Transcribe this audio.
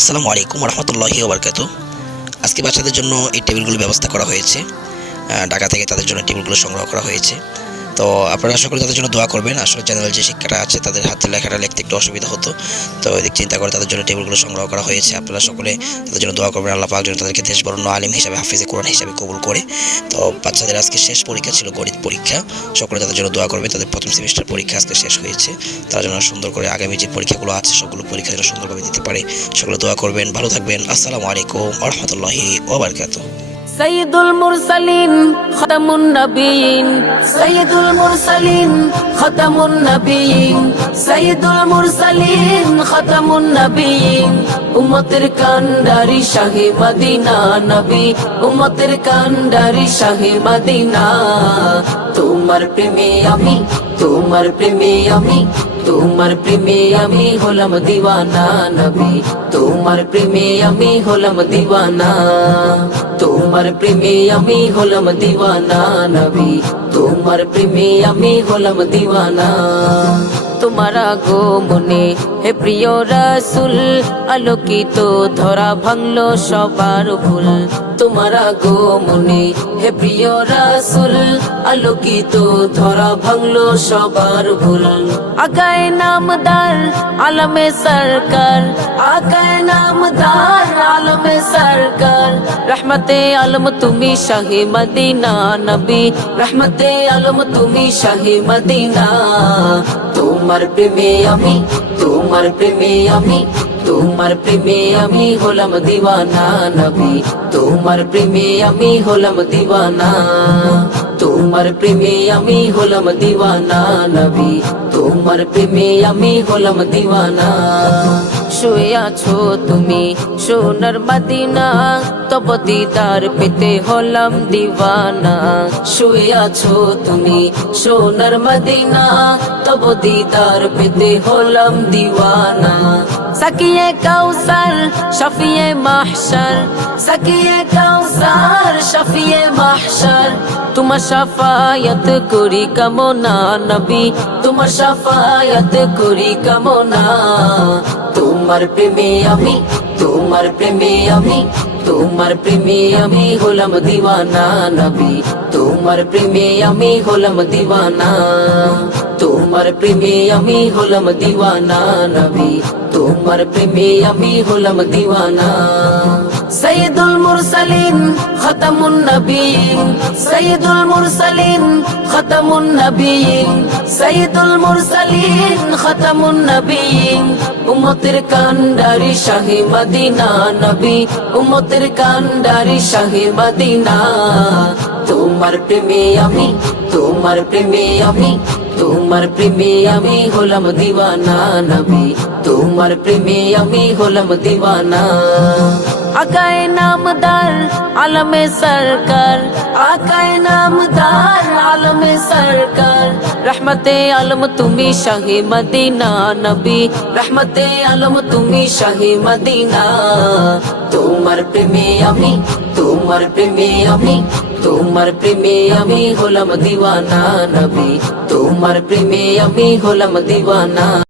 আসসালামু আলাইকুম রহমতুল্লাহি ওয়া বারাকাতুহু। আজকে বাচ্চাদের জন্য এই টেবিলগুলোর ব্যবস্থা করা হয়েছে। ঢাকা থেকে তাদের জন্য টেবিলগুলো সংগ্রহ করা হয়েছে। তো আপনারা সকলে তাদের জন্য দোয়া করবেন। আসলে জেনারেল যে শিক্ষাটা আছে তাদের হাতে লেখাটা লিখতে একটু অসুবিধা হতো, তো এদিক চিন্তা করে তাদের জন্য টেবিলগুলো সংগ্রহ করা হয়েছে। আপনারা সকলে তাদের জন্য দোয়া করবেন, আল্লাহ পাক যেন তাদেরকে দেশ বরণ্য আলিম হিসাবে, হাফিজে কোরআন হিসাবে কবুল করে। তো বাচ্চাদের আজকে শেষ পরীক্ষা ছিল, গণিত পরীক্ষা। সকলে তাদের জন্য দোয়া করবেন। তাদের প্রথম সেমিস্টার পরীক্ষা আজকে শেষ হয়েছে। তারা যেন সুন্দর করে আগামী যে পরীক্ষাগুলো আছে সবগুলো পরীক্ষা যেন সুন্দরভাবে দিতে পারে। সকলে দোয়া করবেন। ভালো থাকবেন। আসসালামু আলাইকুম ওয়া রাহমাতুল্লাহি ওয়া বারাকাতুহু। সৈয়দুল মুরসালিন খাতামুন নবীন, সৈয়দুল মুরসালিন খাতামুন নবীন, সৈয়দুল মুরসালিন খাতামুন নবীন। উম্মতের কান্ডারি শাহে মদিনা নবী, উম্মতের কান্ডারি শাহে মদিনা। তোমার প্রেমে আমি, তোমার প্রেমে আমি, তোমার প্রেমে আমি হলাম দিওয়ানা নবী, তোমার প্রেমে আমি হলাম দিওয়ানা। তোমার প্রেমে আমি হলাম দিওয়ানা নবী, তোমার প্রেমে আমি হলাম দিওয়ানা। তোমার আগমনে হে প্রিয় রাসূল, আলোকিত ধরা ভাঙলো সবার ভুল। তোমার আগমনে হে প্রিয় রাসূল, আলোকিত ধরা ভাঙলো সবার ভুল। আগায় নামদার আলমে সরকার, আগায় নামদার আলমে সরকার। রহমতে আলম তুমি শাহে মদিনা নবী, রহমতে আলম তুমি শাহে মদিনা। তোমার প্রেমে আমি, তোমার প্রেমে আমি, তোমার প্রেমে আমি হলাম দিওয়ানা নবী, তোমার প্রেমে আমি হলাম দিওয়ানা। তোমার প্রেমে আমি হলাম দিওয়ানা নবী, তোমার প্রেমে আমি হলাম দিওয়ানা। শুয়ে আছো তুমি সোনার মদিনা, তব দিদার পেতে হলাম দিওয়ানা। শুয়ে আছো তুমি সোনার মদিনা, তব দিদার পেতে হলাম দিওয়ানা। সাকিয়ে কাউসার শফিয়ে মাহশর, সাকিয়ে কাউসার শফিয়ে মাহশর। তোমার শাফায়াত করি কামনা নবী, তোমার শাফায়াত করি কামনা। তোমার প্রেমে আমি, তোমার প্রেমে আমি, তোমার প্রেমে আমি হলাম দিওয়ানা নবী, তোমার প্রেমে আমি হলাম দিওয়ানা। তোমার প্রেমে আমি হলাম দিওয়ানা নবী, তোমার প্রেমে আমি হলাম দিওয়ানা। সৈয়দুল মুরসালিন খাতামুন নবীন, সৈয়দুল মুরসালিন খাতামুন নবীন, সৈয়দুল মুরসালিন খাতামুন নবীন। উম্মতের কান্ডারি শাহে মদিনা নবী, উম্মতের কান্ডারি শাহে মদিনা। তোমার প্রেমে আমি, তোমার প্রেমে আমি, তোমার প্রেমে আমি হলাম দিওয়ানা নবী, তোমার প্রেমে আমি হলাম দিওয়ানা। আগায় নামদার আলমে সরকার, আগায় নামদার আলমে সরকার। রহমতে আলম তুমি শাহে মদিনা নবী, রহমতে আলম তুমি শাহে মদিনা। তোমার প্রেমে আমি, তোমার প্রেমে আমি, তোমার প্রেমে আমি হলাম দিওয়ানা নবী, তোমার প্রেমে আমি হলাম দিওয়ানা।